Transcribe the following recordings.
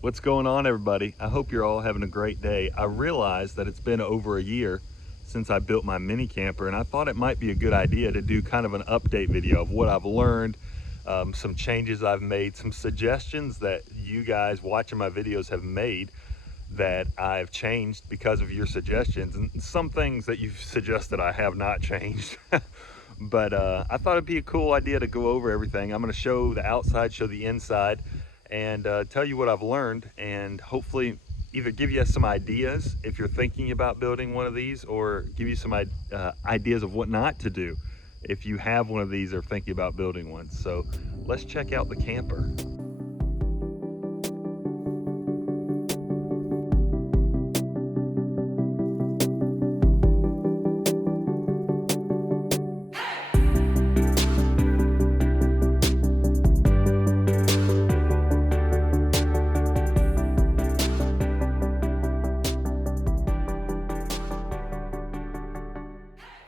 What's going on, everybody? I hope you're all having a great day. I realized that it's been over a year since I built my mini camper, and I thought it might be a good idea to do kind of an update video of what I've learned, some changes I've made, some suggestions that you guys watching my videos have made that I've changed because of your suggestions, and some things that you've suggested I have not changed. But I thought it'd be a cool idea to go over everything. I'm going to show the outside, show the inside, and tell you what I've learned, and hopefully either give you some ideas if you're thinking about building one of these, or give you some ideas of what not to do if you have one of these or thinking about building one. So let's check out the camper.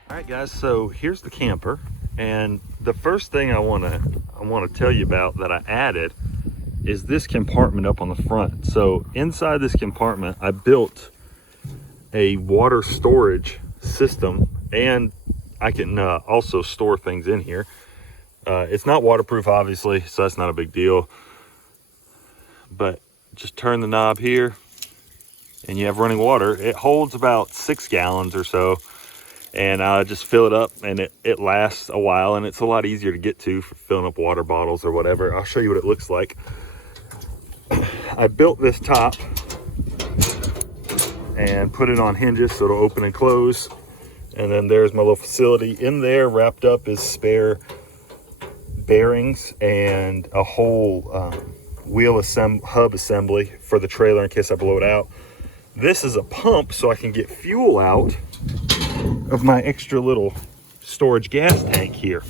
All right, guys, so here's the camper, and the first thing I want to tell you about that I added is this compartment up on the front. So inside this compartment, I built a water storage system, and I can also store things in here. It's not waterproof, obviously, so that's not a big deal, but just turn the knob here and you have running water. It holds about 6 gallons or so, and I just fill it up, and it lasts a while, and it's a lot easier to get to for filling up water bottles or whatever. I'll show you what it looks like. I built this top and put it on hinges so it'll open and close, and then there's my little facility. In there wrapped up is spare bearings and a whole wheel hub assembly for the trailer in case I blow it out. This is a pump so I can get fuel out of my extra little storage gas tank here.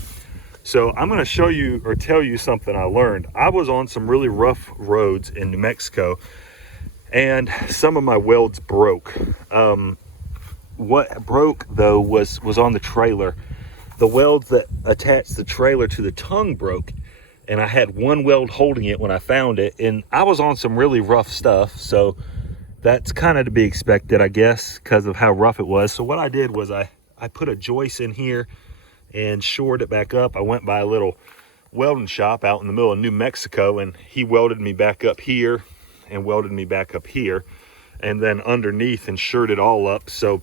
So I'm going to show you or tell you something I learned. I was on some really rough roads in New Mexico, and some of my welds broke. What broke though was on the trailer. The welds that attached the trailer to the tongue broke, and I had one weld holding it when I found it, and I was on some really rough stuff, so that's kind of to be expected, I guess, because of how rough it was. So what I did was I put a joist in here and shored it back up. I went by a little welding shop out in the middle of New Mexico, and he welded me back up here and welded me back up here, and then underneath and shored it all up. So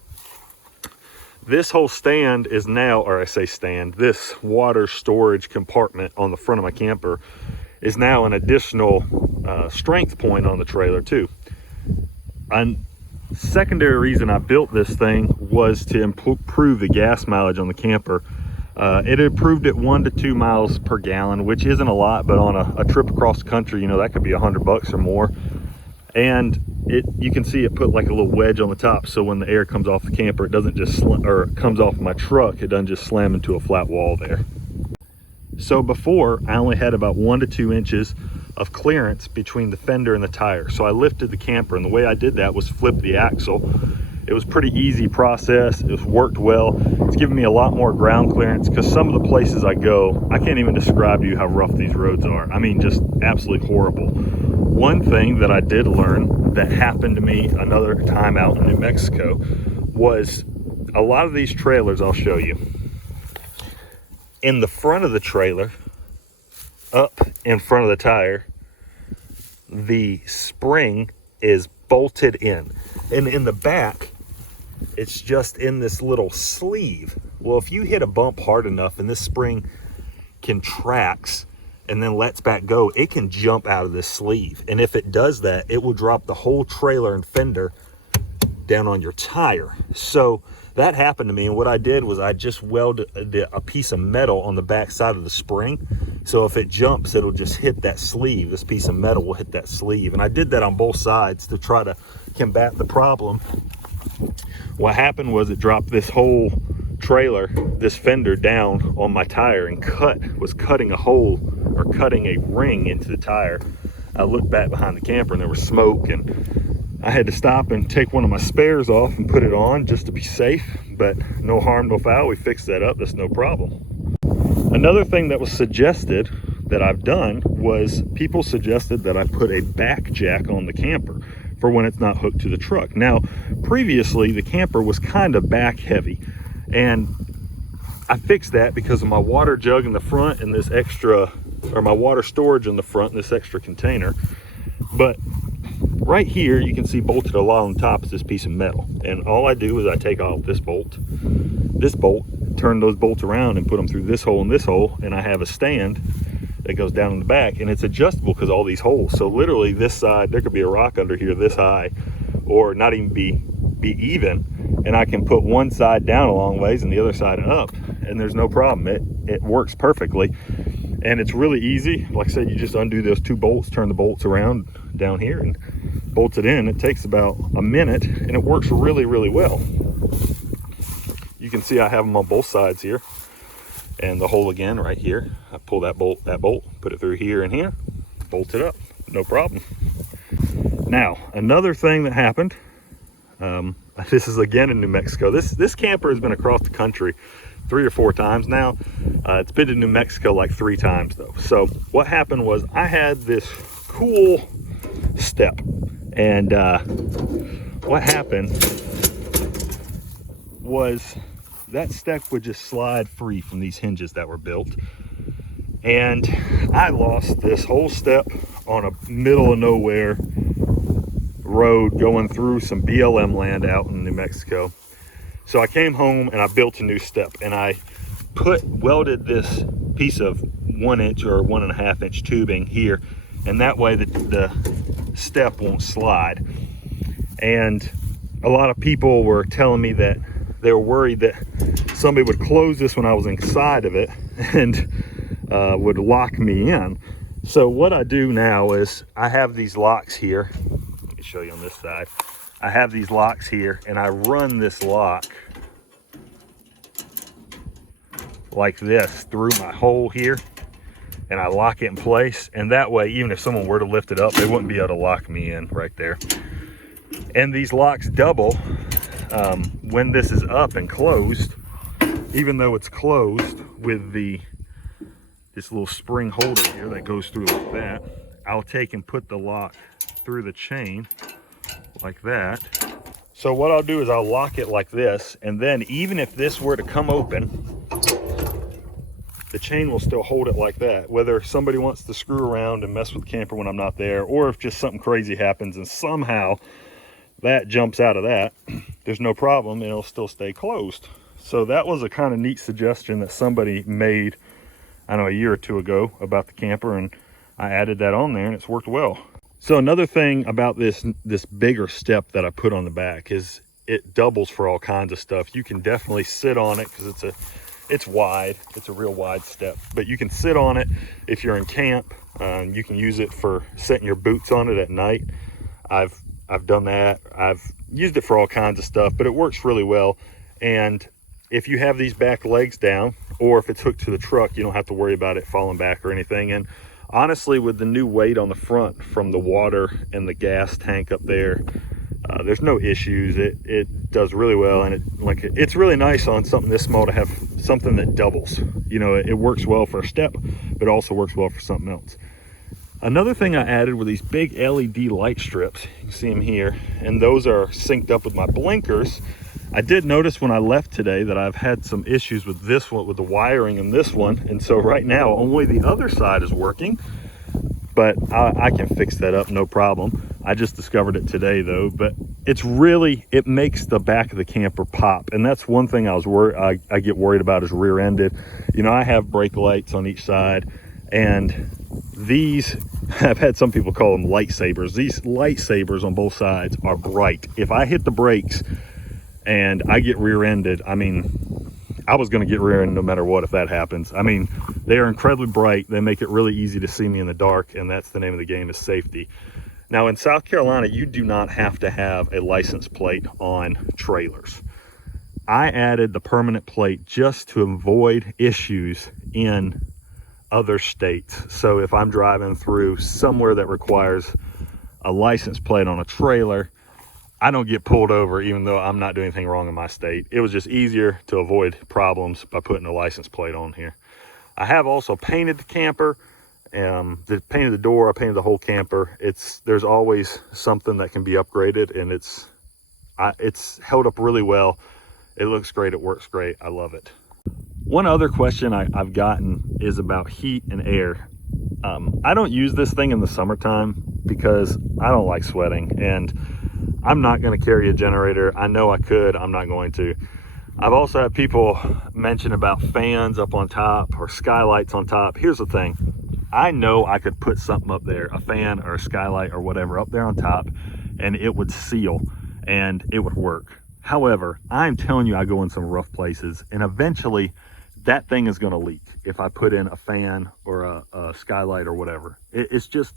this whole stand is now, or I say stand, this water storage compartment on the front of my camper is now an additional strength point on the trailer too. A secondary reason I built this thing was to improve the gas mileage on the camper. It improved it 1 to 2 miles per gallon, which isn't a lot, but on a trip across the country, you know, that could be $100 or more. And you can see it put like a little wedge on the top, so when the air comes off the camper, it doesn't just comes off my truck, it doesn't just slam into a flat wall there. So before, I only had about 1 to 2 inches of clearance between the fender and the tire. So I lifted the camper, and the way I did that was flip the axle. It was a pretty easy process. It worked well. It's given me a lot more ground clearance, because some of the places I go, I can't even describe to you how rough these roads are. I mean, just absolutely horrible. One thing that I did learn that happened to me another time out in New Mexico was a lot of these trailers, I'll show you. In the front of the trailer, up in front of the tire, the spring is bolted in, and in the back it's just in this little sleeve. Well, if you hit a bump hard enough and this spring contracts and then lets back go, it can jump out of this sleeve, and if it does that, it will drop the whole trailer and fender down on your tire. So that happened to me, and what I did was I just welded a piece of metal on the back side of the spring, so if it jumps, it'll just hit that sleeve. This piece of metal will hit that sleeve, and I did that on both sides to try to combat the problem. What happened was it dropped this whole trailer, this fender, down on my tire, and was cutting a hole, or cutting a ring into the tire. I looked back behind the camper, and there was smoke, and I had to stop and take one of my spares off and put it on just to be safe, but no harm, no foul. We fixed that up. That's no problem. Another thing that was suggested that I've done was people suggested that I put a back jack on the camper for when it's not hooked to the truck. Now, previously the camper was kind of back heavy, and I fixed that because of my water jug in the front and this extra, or my water storage in the front and this extra container. But right here you can see bolted along the top is this piece of metal, and all I do is I take off this bolt, turn those bolts around and put them through this hole and this hole, and I have a stand that goes down in the back, and it's adjustable because all these holes. So literally this side, there could be a rock under here this high, or not even be even, and I can put one side down a long ways and the other side up, and there's no problem. It works perfectly, and it's really easy. Like I said, you just undo those 2 bolts, turn the bolts around down here, and bolt it in. It takes about a minute, and it works really, really well. You can see I have them on both sides here, and the hole again right here. I pull that bolt, put it through here and here, bolt it up, no problem. Now, another thing that happened, this is again in New Mexico. This camper has been across the country 3 or 4 times now. It's been to New Mexico like 3 times though. So what happened was I had this cool step, and what happened was that step would just slide free from these hinges that were built, and I lost this whole step on a middle of nowhere road going through some BLM land out in New Mexico. So I came home and I built a new step, and I welded this piece of 1 inch or 1.5 inch tubing here, and that way the step won't slide. And a lot of people were telling me that they were worried that somebody would close this when I was inside of it and would lock me in. So what I do now is I have these locks here. Let me show you on this side. I have these locks here, and I run this lock like this through my hole here, and I lock it in place, and that way even if someone were to lift it up, they wouldn't be able to lock me in right there. And these locks double when this is up and closed. Even though it's closed with this little spring holder here that goes through like that, I'll take and put the lock through the chain like that. So what I'll do is I'll lock it like this, and then even if this were to come open, the chain will still hold it like that, whether somebody wants to screw around and mess with the camper when I'm not there, or if just something crazy happens and somehow that jumps out of that, there's no problem, and it'll still stay closed. So that was a kind of neat suggestion that somebody made, I don't know, a year or 2 ago about the camper, and I added that on there, and it's worked well. So another thing about this bigger step that I put on the back is it doubles for all kinds of stuff. You can definitely sit on it because it's wide. It's a real wide step, but you can sit on it if you're in camp. You can use it for setting your boots on it at night. I've done that. I've used it for all kinds of stuff, but it works really well. And if you have these back legs down, or if it's hooked to the truck, you don't have to worry about it falling back or anything. And honestly, with the new weight on the front from the water and the gas tank up there, there's no issues. It does really well, and it's really nice on something this small to have something that doubles. You know, it works well for a step, but also works well for something else. Another thing I added were these big LED light strips. You can see them here, and those are synced up with my blinkers. I did notice when I left today that I've had some issues with this one, with the wiring in this one, and so right now only the other side is working, but I can fix that up, no problem. I just discovered it today though, but it makes the back of the camper pop, and that's one thing I get worried about is rear-ended. You know, I have brake lights on each side, and these, I've had some people call them lightsabers. These lightsabers on both sides are bright. If I hit the brakes and I get rear-ended, I mean, I was going to get rear-ended no matter what if that happens. I mean, they are incredibly bright. They make it really easy to see me in the dark, and that's the name of the game, is safety. Now in South Carolina, you do not have to have a license plate on trailers. I added the permanent plate just to avoid issues in other states. So if I'm driving through somewhere that requires a license plate on a trailer, I don't get pulled over even though I'm not doing anything wrong in my state. It was just easier to avoid problems by putting a license plate on here. I have also painted the camper, The painted the door, I painted the whole camper. There's always something that can be upgraded, and it's held up really well. It looks great, it works great, I love it. One other question I've gotten is about heat and air. I don't use this thing in the summertime because I don't like sweating, and I'm not going to carry a generator. I know I could, I'm not going to. I've also had people mention about fans up on top or skylights on top. Here's the thing. I know I could put something up there, a fan or a skylight or whatever up there on top, and it would seal and it would work. However, I'm telling you, I go in some rough places, and eventually that thing is going to leak if I put in a fan or a skylight or whatever. It's just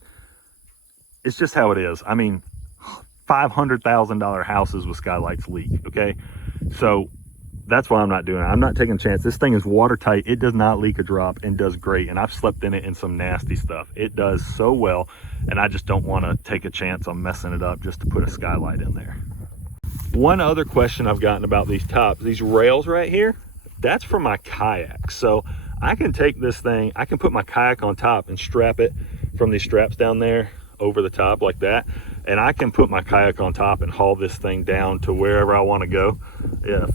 how it is. I mean, $500,000 houses with skylights leak, okay? So that's why I'm not doing it. I'm not taking a chance. This thing is watertight. It does not leak a drop and does great. And I've slept in it in some nasty stuff. It does so well, and I just don't want to take a chance on messing it up just to put a skylight in there. One other question I've gotten about these tops, these rails right here, that's for my kayak. So I can take this thing, I can put my kayak on top and strap it from these straps down there over the top like that, and I can put my kayak on top and haul this thing down to wherever I want to go,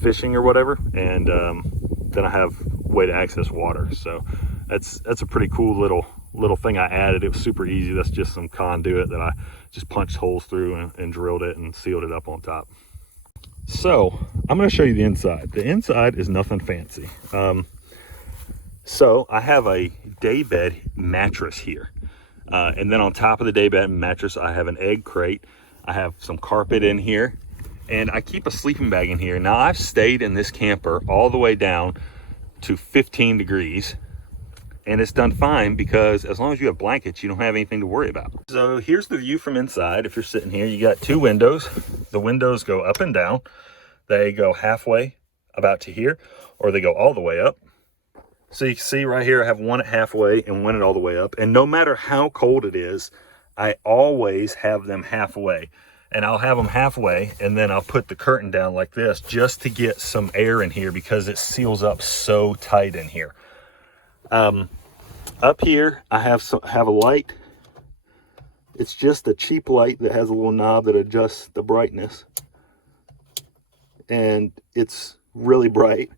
fishing or whatever, and then I have a way to access water. So that's a pretty cool little thing I added. It was super easy. That's just some conduit that I just punched holes through and drilled it and sealed it up on top. So I'm going to show you the inside. The inside is nothing fancy. So I have a daybed mattress here. And then on top of the daybed mattress, I have an egg crate. I have some carpet in here, and I keep a sleeping bag in here. Now, I've stayed in this camper all the way down to 15 degrees, and it's done fine because as long as you have blankets, you don't have anything to worry about. So here's the view from inside. If you're sitting here, you got two windows. The windows go up and down. They go halfway about to here, or they go all the way up. So you can see right here, I have one at halfway and one at all the way up. And no matter how cold it is, I always have them halfway. And I'll have them halfway, and then I'll put the curtain down like this just to get some air in here because it seals up so tight in here. Up here, I have a light. It's just a cheap light that has a little knob that adjusts the brightness. And it's really bright.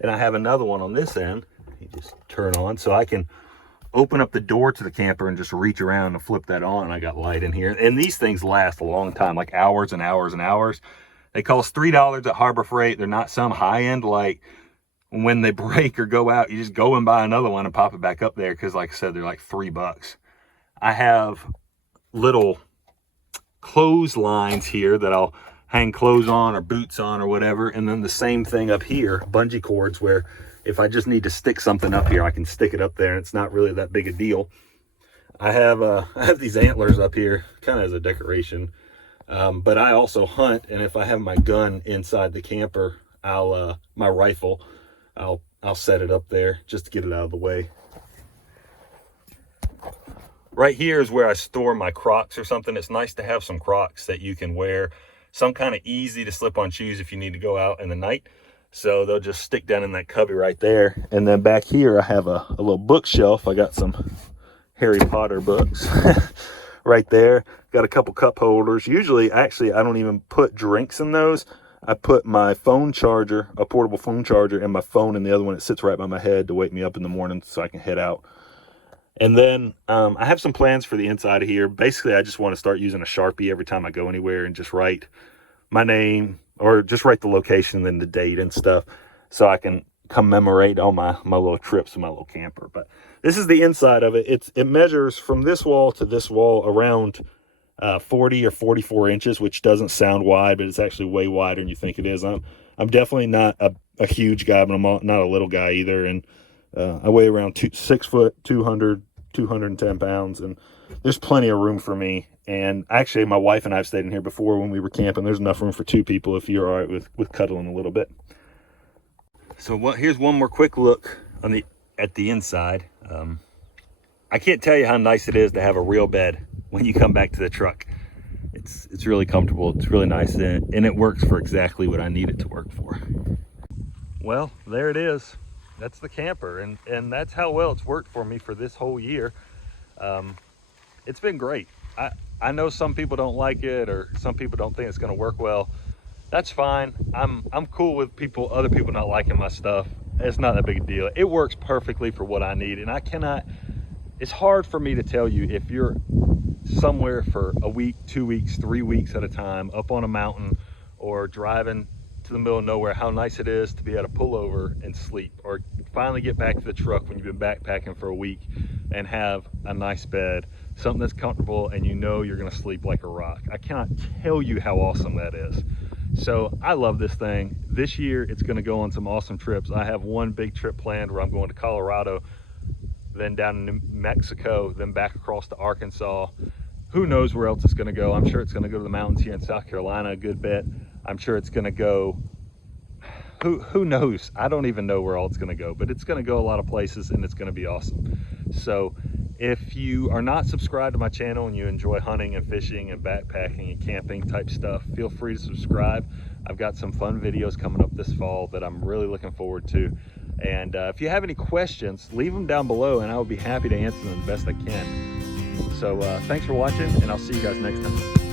And I have another one on this end. You just turn on, so I can open up the door to the camper and just reach around and flip that on, and I got light in here. And these things last a long time, like hours and hours and hours. They cost $3 at Harbor Freight. They're not some high-end, like when they break or go out, you just go and buy another one and pop it back up there, because like I said, they're like $3. I have little clotheslines here that I'll hang clothes on or boots on or whatever, and then the same thing up here, bungee cords, where if I just need to stick something up here, I can stick it up there, and it's not really that big a deal. I have these antlers up here kind of as a decoration, but I also hunt, and if I have my gun inside the camper, my rifle, I'll set it up there just to get it out of the way. Right here is where I store my Crocs or something. It's nice to have some Crocs that you can wear, some kind of easy to slip on shoes if you need to go out in the night. So they'll just stick down in that cubby right there. And then back here, I have a little bookshelf. I got some Harry Potter books right there. Got a couple cup holders. Usually, actually, I don't even put drinks in those. I put my phone charger, a portable phone charger, and my phone in the other one. It sits right by my head to wake me up in the morning so I can head out. And then I have some plans for the inside of here. Basically, I just want to start using a Sharpie every time I go anywhere and just write my name, or just write the location and the date and stuff, so I can commemorate all my little trips in my little camper. But this is the inside of it. It measures from this wall to this wall around 40 or 44 inches, which doesn't sound wide, but it's actually way wider than you think it is. I'm definitely not a huge guy, but I'm not a little guy either. And I weigh around 6 foot, 210 pounds, and there's plenty of room for me. And actually, my wife and I have stayed in here before when we were camping. There's enough room for two people if you're all right with cuddling a little bit. So here's one more quick look at the inside. I can't tell you how nice it is to have a real bed when you come back to the truck. It's really comfortable. It's really nice, and it works for exactly what I need it to work for. Well, there it is. That's the camper, and that's how well it's worked for me for this whole year. It's been great. I know some people don't like it, or some people don't think it's going to work well. That's fine. I'm cool with other people not liking my stuff. It's not that big a deal. It works perfectly for what I need, and it's hard for me to tell you if you're somewhere for a week, 2 weeks, 3 weeks at a time, up on a mountain or driving to the middle of nowhere, how nice it is to be able to pull over and sleep, or finally get back to the truck when you've been backpacking for a week and have a nice bed, something that's comfortable, and you know you're going to sleep like a rock. I cannot tell you how awesome that is. So I love this thing. This year it's going to go on some awesome trips. I have one big trip planned where I'm going to Colorado, then down to New Mexico, then back across to Arkansas. Who knows where else it's going to go? I'm sure it's going to go to the mountains here in South Carolina a good bit. I'm sure it's going to go, who knows? I don't even know where all it's going to go, but it's going to go a lot of places, and it's going to be awesome. So if you are not subscribed to my channel and you enjoy hunting and fishing and backpacking and camping type stuff, feel free to subscribe. I've got some fun videos coming up this fall that I'm really looking forward to. And if you have any questions, leave them down below, and I will be happy to answer them the best I can. So thanks for watching, and I'll see you guys next time.